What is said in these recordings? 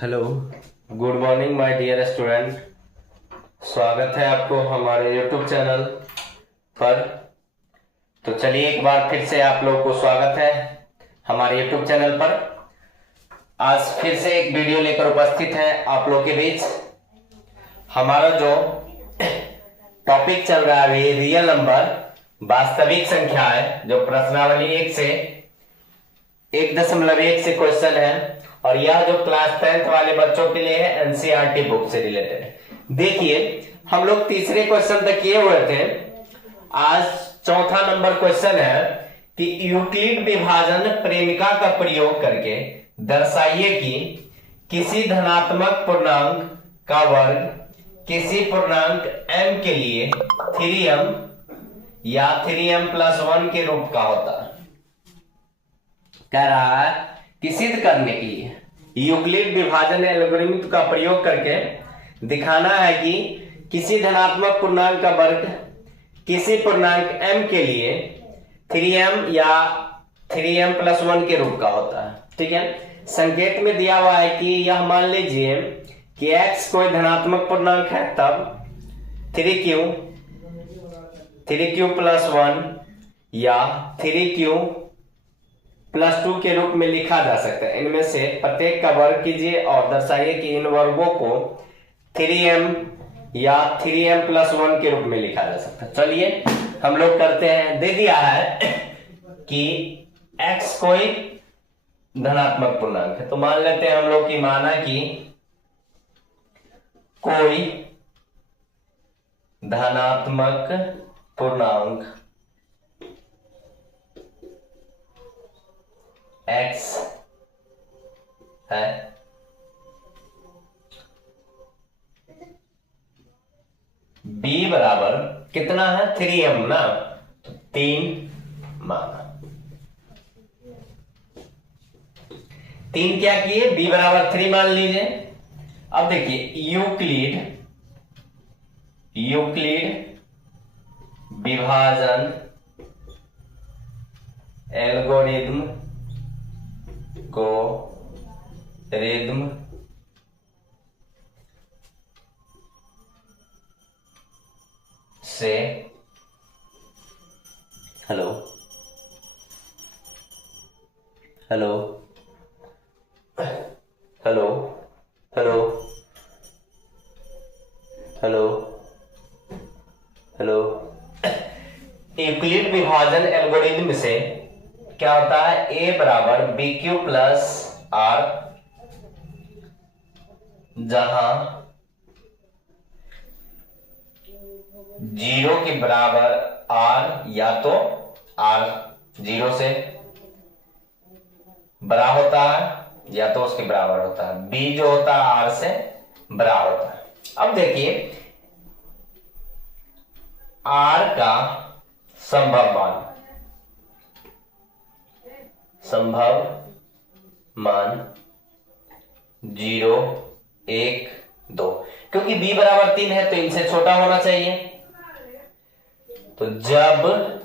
Hello, good morning my dear student. स्वागत है आपको हमारे यूट्यूब चैनल पर। तो चलिए एक बार फिर से आप लोगों को स्वागत है हमारे यूट्यूब चैनल पर। आज फिर से एक वीडियो लेकर उपस्थित है आप लोगों के बीच। हमारा जो टॉपिक चल रहा है अभी रियल नंबर, वास्तविक संख्या है, जो प्रश्नावली 1 से 1.1 से क्वेश्चन है। और यह जो क्लास 10th वाले बच्चों के लिए है, एनसीईआरटी बुक से रिलेटेड। देखिए हम लोग तीसरे क्वेश्चन तक किए हुए थे। आज चौथा नंबर क्वेश्चन है कि यूक्लिड विभाजन प्रेमिका का प्रयोग करके दर्शाइए कि किसी धनात्मक पूर्णांक का वर्ग किसी पूर्णांक m के लिए 3m या 3m+1 के रूप का होता है। कह रहा है कि सिद्ध करने के लिए यूक्लिड विभाजन एल्गोरिथम का प्रयोग करके दिखाना है कि किसी धनात्मक पूर्णांक का वर्ग किसी पूर्णांक m के लिए 3m या 3m+1 के रूप का होता है। ठीक है, संकेत में दिया हुआ है कि यह मान लीजिए कि x कोई धनात्मक पूर्णांक है, तब 3q+1 या 3q+2 के रूप में लिखा जा सकता है। इनमें से प्रत्येक का वर्ग कीजिए और दर्शाइए कि इन वर्गों को 3m या 3m+1 के रूप में लिखा जा सकता है। चलिए हम लोग करते हैं। दे दिया है कि x कोई धनात्मक पूर्णांक है, तो मान लेते हैं हम लोग की माना कि कोई धनात्मक पूर्णांक x है, b बराबर कितना है 3m ना, तो 3 माना। 3 क्या किए, b बराबर 3 मान लीजिए। अब देखिए यूक्लिड विभाजन एल्गोरिथम को रिदम से hello hello hello hello hello hello Euclid विभाजन एल्गोरिथम से क्या होता है, a बराबर bq+r, जहां 0 के बराबर r या तो r 0 से बड़ा होता है या तो उसके बराबर होता है, b जो होता है r से बड़ा होता है। अब देखिए r का संभव मान 0, 1, 2, क्योंकि b बराबर 3 है तो इनसे छोटा होना चाहिए। तो जब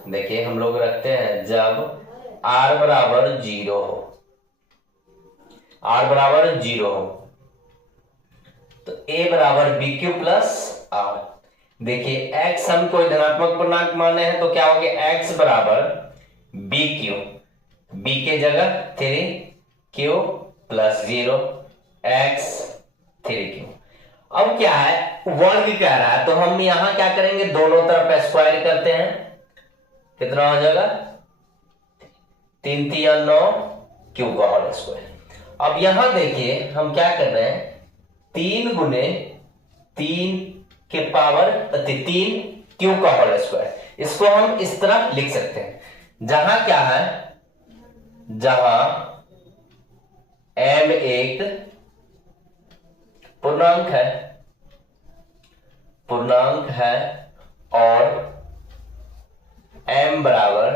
देखिए हम लोग रखते हैं जब r बराबर 0 हो, r बराबर 0 हो, तो a बराबर bq+r। देखिए x हम कोई धनात्मक पूर्णांक माने हैं, तो क्या हो गया, x बराबर bq, b के जगह 3q+0 x 3q। अब क्या है, वर्ग कह रहा है, तो हम यहां क्या करेंगे, दोनों तरफ स्क्वायर करते हैं। कितना हो जाएगा, 3 3 9 q का होल स्क्वायर। अब यहां देखिए हम क्या कर रहे हैं, 3 गुने 3 के पावर 3 q का होल स्क्वायर। इसको हम इस तरह लिख सकते हैं, जहां क्या है, जहां m एक पूर्णांक है और m बराबर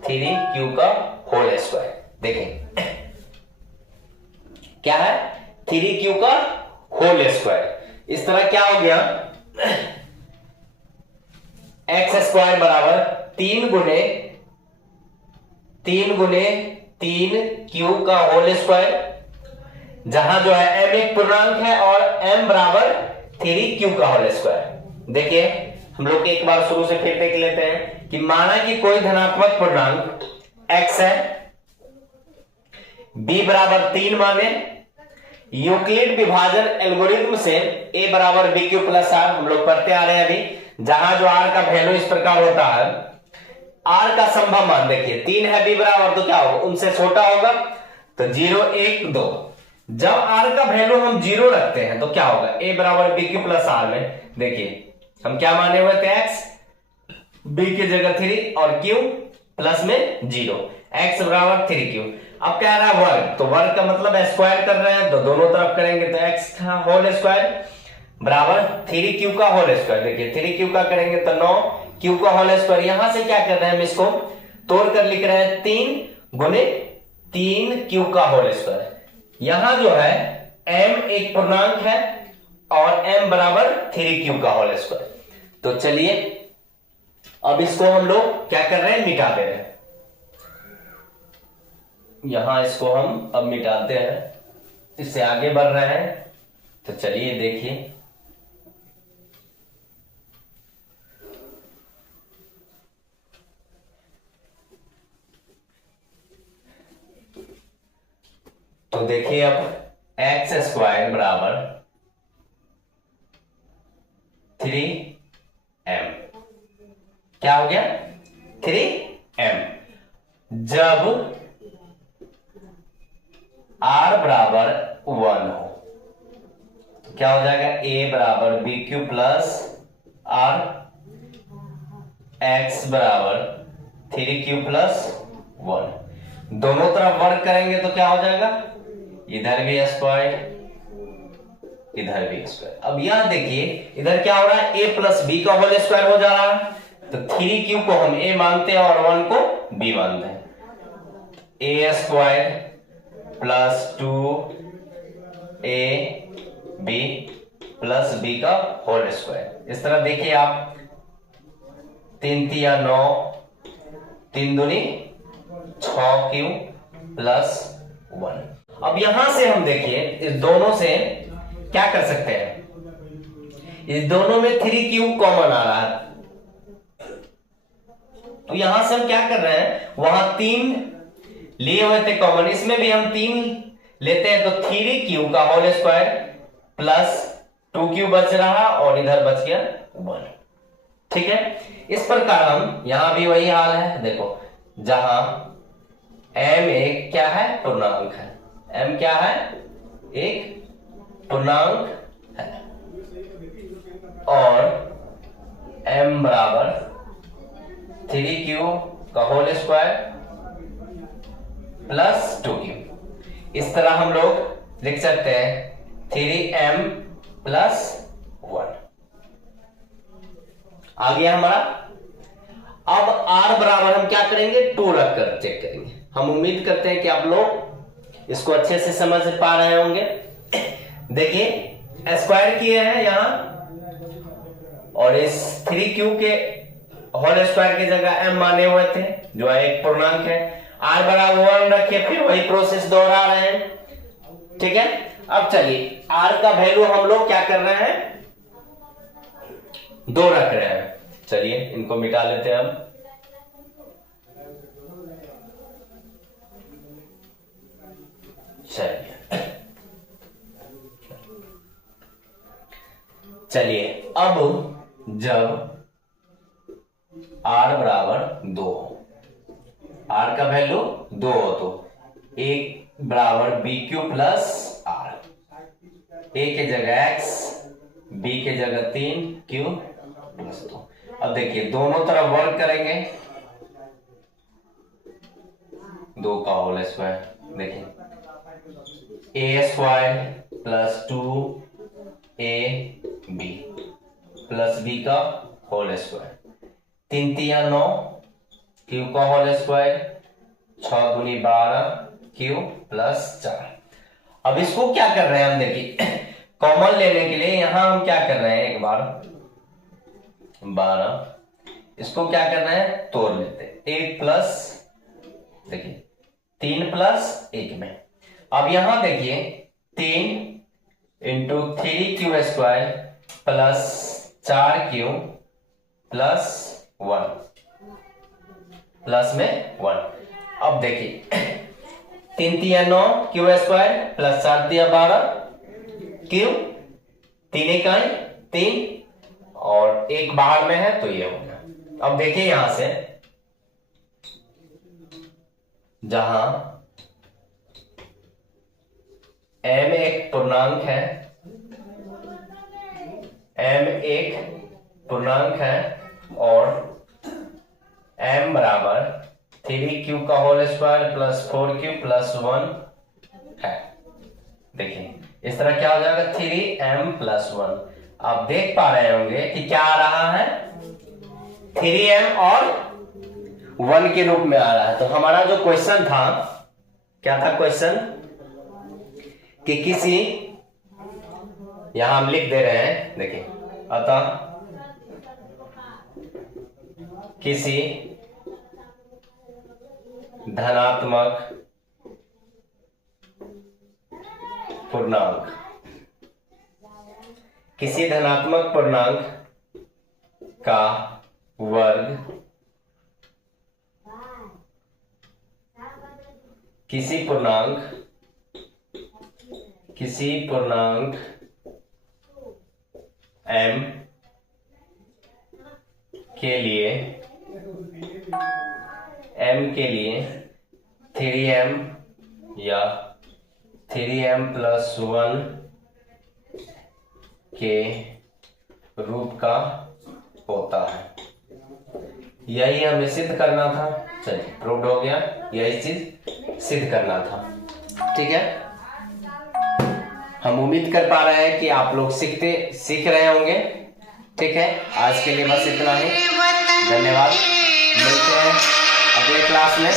3q का होल स्क्वायर। देखें क्या है, 3q का होल स्क्वायर। इस तरह क्या हो गया, x² बराबर 3 गुने 3 q का होल स्क्वायर जहां जो है m एक पूर्णांक है और m बराबर 3q का होल स्क्वायर। देखिए हम लोग एक बार शुरू से फिर देख लेते हैं कि माना कि कोई धनात्मक पूर्णांक x है, b बराबर 3 माने, यूक्लिड विभाजन एल्गोरिथ्म से a बराबर बी क्यू प्लस आर हम लोग पढ़ते आ रहे हैं अभी, जहां जो r का वैल्यू इस प्रकार होता है, r का संभव मान देखिए 3 है, b बराबर तो क्या होगा, उनसे छोटा होगा, तो 0 1 2। जब r का वैल्यू हम 0 रखते हैं तो क्या होगा, a बराबर बी क्यू प्लस आर में देखिए हम क्या माने हुए थे, x b की जगह 3 और q प्लस में 0, x बराबर 3q। अब कह रहा है वर्ग, तो वर्ग का मतलब स्क्वायर कर रहे हैं तो दोनों तरफ करेंगे तो x का होल स्क्वायर बराबर 3q का होल स्क्वायर। देखिए 3q का करेंगे तो 9q का होल स्क्वायर। यहां से क्या कर रहे हैं, हम इसको तोड़ कर लिख रहे हैं 3 गुने 3q का होल स्क्वायर। यहां जो है m एक पूर्णांक है और m बराबर 3q का होल स्क्वायर। तो चलिए अब इसको हम लोग क्या कर रहे हैं, मिटा दे रहे हैं। यहां इसको हम अब मिटाते हैं, इससे आगे बढ़ रहे हैं। तो चलिए देखिए, तो देखिए अब एक्स स्क्वायर बराबर 3m क्या हो गया, 3m। जब r बराबर 1 हो तो क्या हो जाएगा, a बराबर b q plus r, x बराबर 3q प्लस 1। दोनों तरफ वर्ग करेंगे तो क्या हो जाएगा, इधर भी स्क्वायर इधर भी स्क्वायर। अब यहां देखिए इधर क्या हो रहा है, a प्लस बी का होल स्क्वायर हो जा रहा है, तो 3q को हम a मानते हैं और 1 को b मानते हैं। a square plus 2a b plus b का होल स्क्वायर। इस तरह देखिए आप, 3 तिया 9, 3 दूनी 6q प्लस 1। अब यहां से हम देखिए इस दोनों से क्या कर सकते हैं, इस दोनों में 3q कॉमन आ रहा है, तो यहां से हम क्या कर रहे हैं, वहां 3 लिए हुए थे कॉमन, इसमें भी हम 3 लेते हैं तो 3q का होल स्क्वायर प्लस 2q बच रहा और इधर बच गया 1। ठीक है, इस प्रकार हम यहां भी वही हाल है। देखो जहां m एक क्या है, पूर्णांक है, m क्या है, एक पूर्णांक है, और m बराबर 3q का होल स्क्वायर प्लस 2q। इस तरह हम लोग लिख सकते हैं 3m प्लस 1 आ गया हमारा। अब r बराबर हम क्या करेंगे, 2 रखकर चेक करेंगे। हम उम्मीद करते हैं कि आप लोग इसको अच्छे से समझ पा रहे होंगे। देखिए स्क्वायर किए हैं यहां, और इस 3q के होल स्क्वायर की जगह m माने हुए थे जो है एक पूर्णांक है, r बराबर 1 रखे, फिर वही प्रोसेस दोहरा रहे हैं। ठीक है, अब चलिए r का वैल्यू हम लोग क्या कर रहे हैं, 2 रख रहे हैं। चलिए इनको मिटा लेते हैं हम। चलिए अब जब r बराबर 2, r का वैल्यू 2 हो तो एक बराबर b q plus r, a के जगह x, b के जगह 3q प्लस 2। अब देखिए दोनों तरफ वर्ग करेंगे, 2 का होल स्क्वायर, देखिए a square plus 2a b plus b का होल स्क्वायर, 3 तिया 9, q का होल स्क्वायर, 6 दूनी 12 q प्लस 4। अब इसको क्या कर रहे हैं हम, देखिए कॉमन लेने के लिए यहां हम क्या कर रहे हैं, एक बार 12, इसको क्या कर रहे हैं, तोड़ लेते हैं, 1 प्लस, देखिए 3 प्लस 1 में। अब यहां देखिए 3 into 3q² plus 4q plus 1 plus में 1। अब देखिए 3 तिया 9 q² प्लस 4 तिया 12 q, 3 इकाई 3 और 1 बाहर में है तो ये हो गया। अब देखिए यहां से जहां m एक पूर्णांक है, m एक पूर्णांक है और m बराबर 3q का whole square plus 4q plus 1 है। देखिए इस तरह क्या हो जाएगा 3m प्लस 1। आप देख पा रहे होंगे कि क्या आ रहा है 3m और 1 के रूप में आ रहा है। तो हमारा जो क्वेश्चन था, क्या था क्वेश्चन, कि किसी, यहां हम लिख दे रहे हैं, देखिए अतः किसी धनात्मक पूर्णांक, किसी धनात्मक पूर्णांक का वर्ग किसी पूर्णांक m के लिए 3m या 3m प्लस 1 के रूप का होता है। यही हमें सिद्ध करना था। चलिए प्रूव्ड हो गया, यही चीज सिद्ध करना था। ठीक है, हम उम्मीद कर पा रहे हैं कि आप लोग सीख रहे होंगे। ठीक है, आज के लिए बस इतना ही। धन्यवाद, मिलते हैं अगले क्लास में।